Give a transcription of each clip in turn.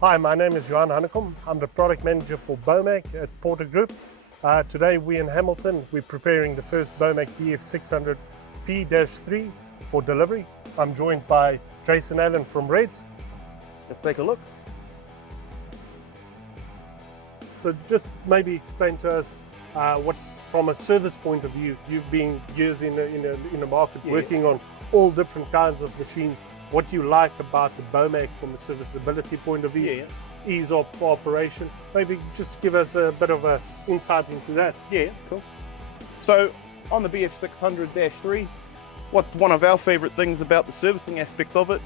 Hi, my name is Johan. I'm the product manager for BOMAG at Porter Group. Today we're in Hamilton. We're preparing the first BOMAG BF600P-3 for delivery. I'm joined by Jason Allen from Reds. Let's take a look. So just maybe explain to us what, from a service point of view, you've been years in the market working on all different kinds of machines. What you like about the BOMAG from a serviceability point of view, ease of operation. Maybe just give us a bit of an insight into that. Yeah, cool. So on the BF600-3, one of our favourite things about the servicing aspect of it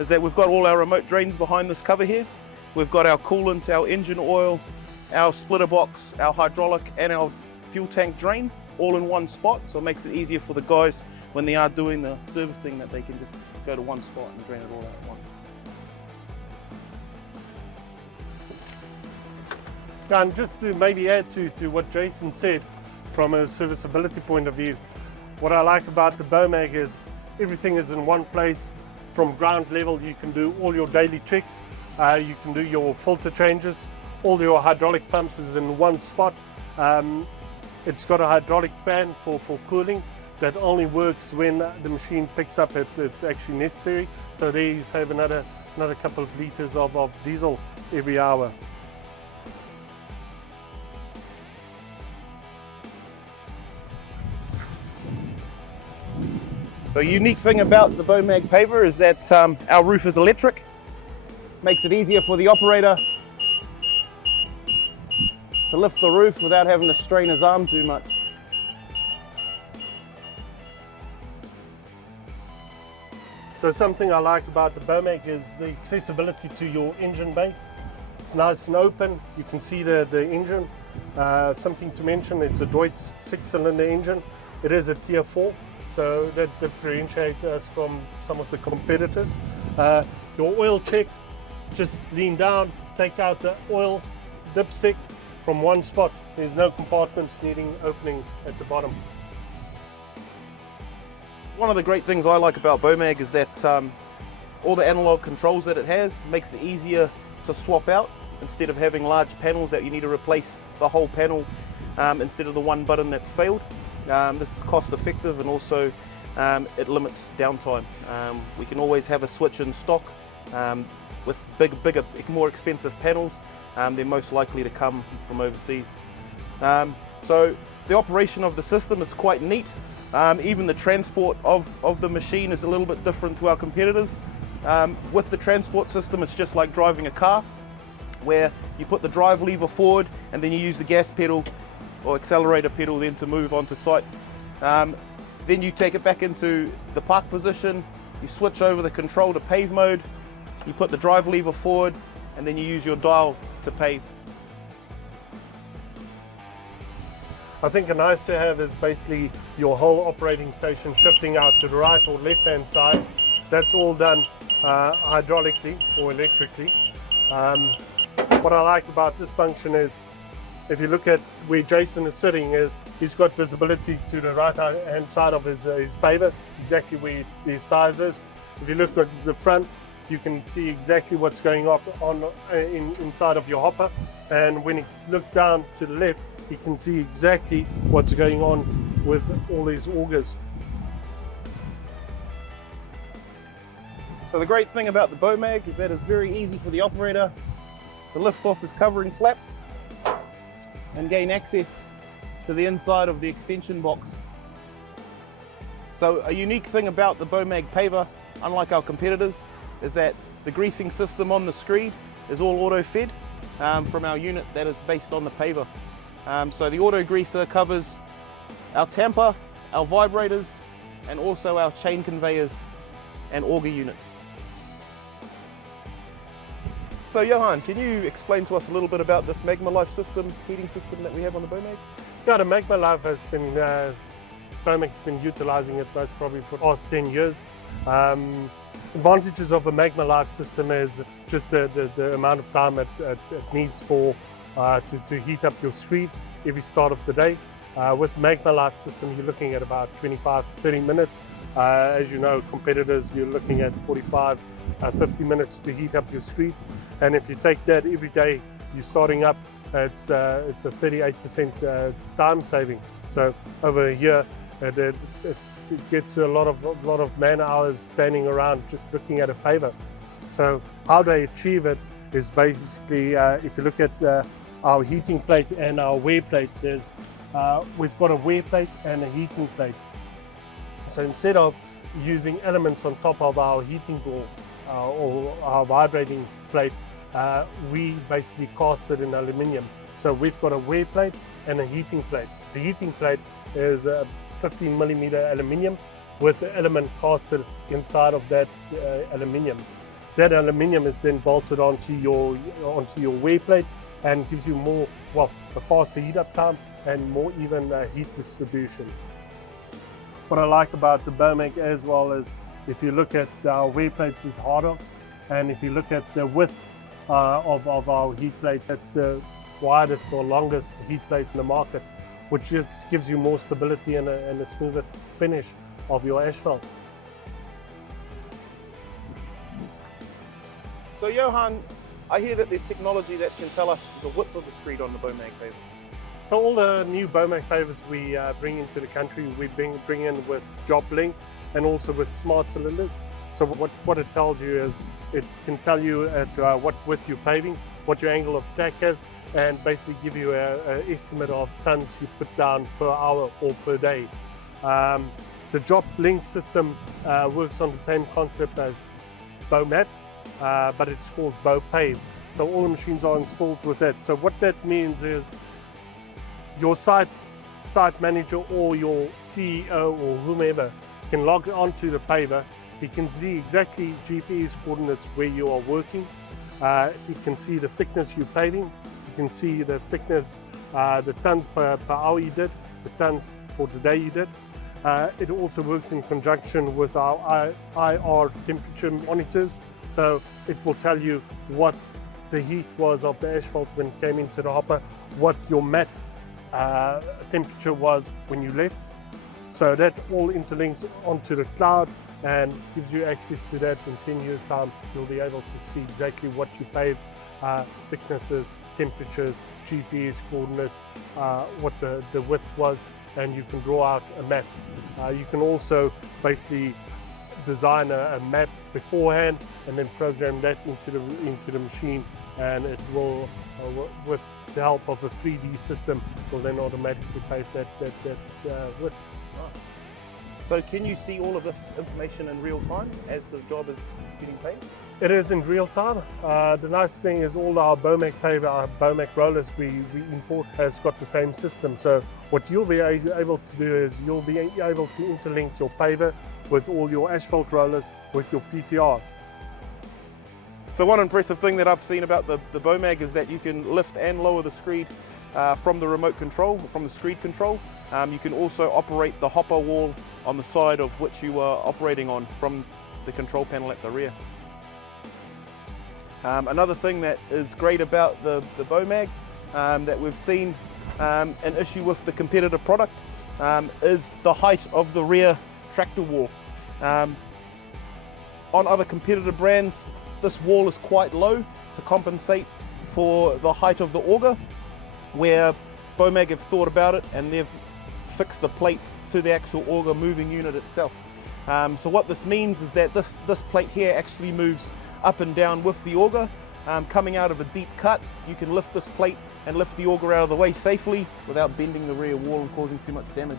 is that we've got all our remote drains behind this cover here. We've got our coolant, our engine oil, our splitter box, our hydraulic and our fuel tank drain all in one spot, so it makes it easier for the guys when they are doing the servicing that they can just go to one spot and drain it all out at once. And just to maybe add to what Jason said from a serviceability point of view, what I like about the BOMAG is everything is in one place. From ground level you can do all your daily checks, you can do your filter changes, all your hydraulic pumps is in one spot. It's got a hydraulic fan for cooling that only works when the machine picks up it's actually necessary. So there you save another couple of litres of diesel every hour. So a unique thing about the BOMAG Paver is that our roof is electric. Makes it easier for the operator to lift the roof without having to strain his arm too much. So something I like about the BOMAG is the accessibility to your engine bay. It's nice and open, you can see the engine. Something to mention, it's a Deutz 6-cylinder engine. It is a tier 4, so that differentiates us from some of the competitors. Your oil check, just lean down, take out the oil dipstick from one spot. There's no compartments needing opening at the bottom. One of the great things I like about BOMAG is that all the analog controls that it has makes it easier to swap out instead of having large panels that you need to replace the whole panel instead of the one button that's failed. This is cost effective and also it limits downtime. We can always have a switch in stock with bigger, more expensive panels. They're most likely to come from overseas. So the operation of the system is quite neat. Even the transport of the machine is a little bit different to our competitors. With the transport system, it's just like driving a car, where you put the drive lever forward and then you use the gas pedal or accelerator pedal then to move onto site. Then you take it back into the park position, you switch over the control to pave mode, you put the drive lever forward and then you use your dial to pave. I think a nice to have is basically your whole operating station shifting out to the right or left hand side. That's all done hydraulically or electrically. What I like about this function is, if you look at where Jason is sitting, is he's got visibility to the right hand side of his paver, exactly where his tires is. If you look at the front, you can see exactly what's going on inside of your hopper, and when he looks down to the left, you can see exactly what's going on with all these augers. So the great thing about the BOMAG is that it's very easy for the operator to lift off his covering flaps and gain access to the inside of the extension box. So a unique thing about the BOMAG Paver, unlike our competitors, is that the greasing system on the screed is all auto-fed from our unit that is based on the Paver. So the auto greaser covers our tamper, our vibrators, and also our chain conveyors and auger units. So Johan, can you explain to us a little bit about this Magma Life system, heating system that we have on the BOMAG? Yeah, the Magma Life has been, BOMAG's been utilising it most probably for the last 10 years. Advantages of a Magma Life system is just the amount of time it needs for to heat up your screed every start of the day. With Magma Life system, you're looking at about 25-30 minutes. As you know, competitors, you're looking at 45-50 minutes to heat up your screed. And if you take that every day, you're starting up, it's a 38% time saving. So over a year, it gets a lot of man hours standing around just looking at a paver. So how they achieve it is basically, if you look at our heating plate and our wear plates, we've got a wear plate and a heating plate. So instead of using elements on top of our heating ball or our vibrating plate, we basically cast it in aluminium. So we've got a wear plate and a heating plate. The heating plate is a 15mm aluminium with the element casted inside of that aluminium. That aluminium is then bolted onto your wear plate and gives you a faster heat up time and more even heat distribution. What I like about the BOMAG as well is, if you look at our wear plates is Hardox, and if you look at the width of our heat plates, that's the widest or longest heat plates in the market, which just gives you more stability and a smoother finish of your asphalt. So Johan, I hear that there's technology that can tell us the width of the screed on the BOMAG paver. So all the new BOMAG pavers we bring into the country, we bring in with job length and also with smart cylinders. So what it tells you is, it can tell you at what width you're paving, what your angle of attack is, and basically give you an estimate of tons you put down per hour or per day. The job length system works on the same concept as BOMAT, but it's called BOPave. So all the machines are installed with that. So what that means is, your site manager or your CEO or whomever can log onto the paver. He can see exactly GPS coordinates where you are working. You can see the thickness you're paving. You can see the thickness, the tons per hour you did, the tons for the day you did. It also works in conjunction with our IR temperature monitors. So it will tell you what the heat was of the asphalt when it came into the hopper, what your mat temperature was when you left. So that all interlinks onto the cloud and gives you access to that. In 10 years time, you'll be able to see exactly what you paved, thicknesses, temperatures, GPS coordinates, what the width was, and you can draw out a map. You can also basically design a map beforehand and then program that into the machine, and it will, with the help of a 3D system, will then automatically pave that width. So can you see all of this information in real time as the job is getting paved? It is in real time. The nice thing is, all our BOMAG paver, our BOMAG rollers we import has got the same system. So what you'll be able to do is, you'll be able to interlink your paver with all your asphalt rollers with your PTR. So one impressive thing that I've seen about the BOMAG is that you can lift and lower the screed from the remote control, from the screed control. You can also operate the hopper wall on the side of which you are operating on from the control panel at the rear. Another thing that is great about the BOMAG that we've seen an issue with the competitor product is the height of the rear tractor wall. On other competitor brands, this wall is quite low to compensate for the height of the auger, where BOMAG have thought about it and they've fixed the plate to the actual auger moving unit itself. So what this means is that this plate here actually moves up and down with the auger. Coming out of a deep cut, you can lift this plate and lift the auger out of the way safely without bending the rear wall and causing too much damage.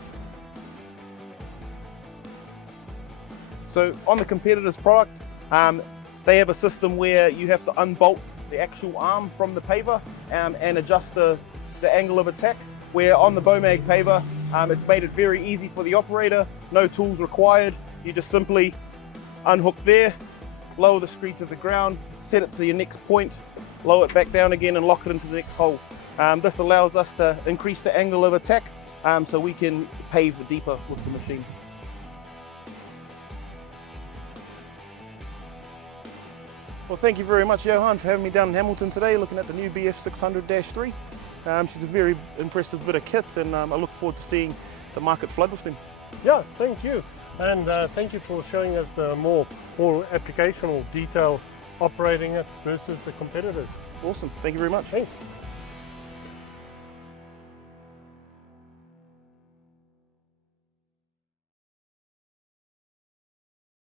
So on the competitor's product, they have a system where you have to unbolt the actual arm from the paver and adjust the angle of attack, where on the BOMAG paver, it's made it very easy for the operator, no tools required. You just simply unhook there, lower the screed to the ground, set it to your next point, lower it back down again and lock it into the next hole. This allows us to increase the angle of attack so we can pave deeper with the machine. Well, thank you very much, Johan, for having me down in Hamilton today looking at the new BF600-3. She's a very impressive bit of kit, and I look forward to seeing the market flood with them. Yeah, thank you. And thank you for showing us the more applicational detail operating it versus the competitors. Awesome, thank you very much. Thanks.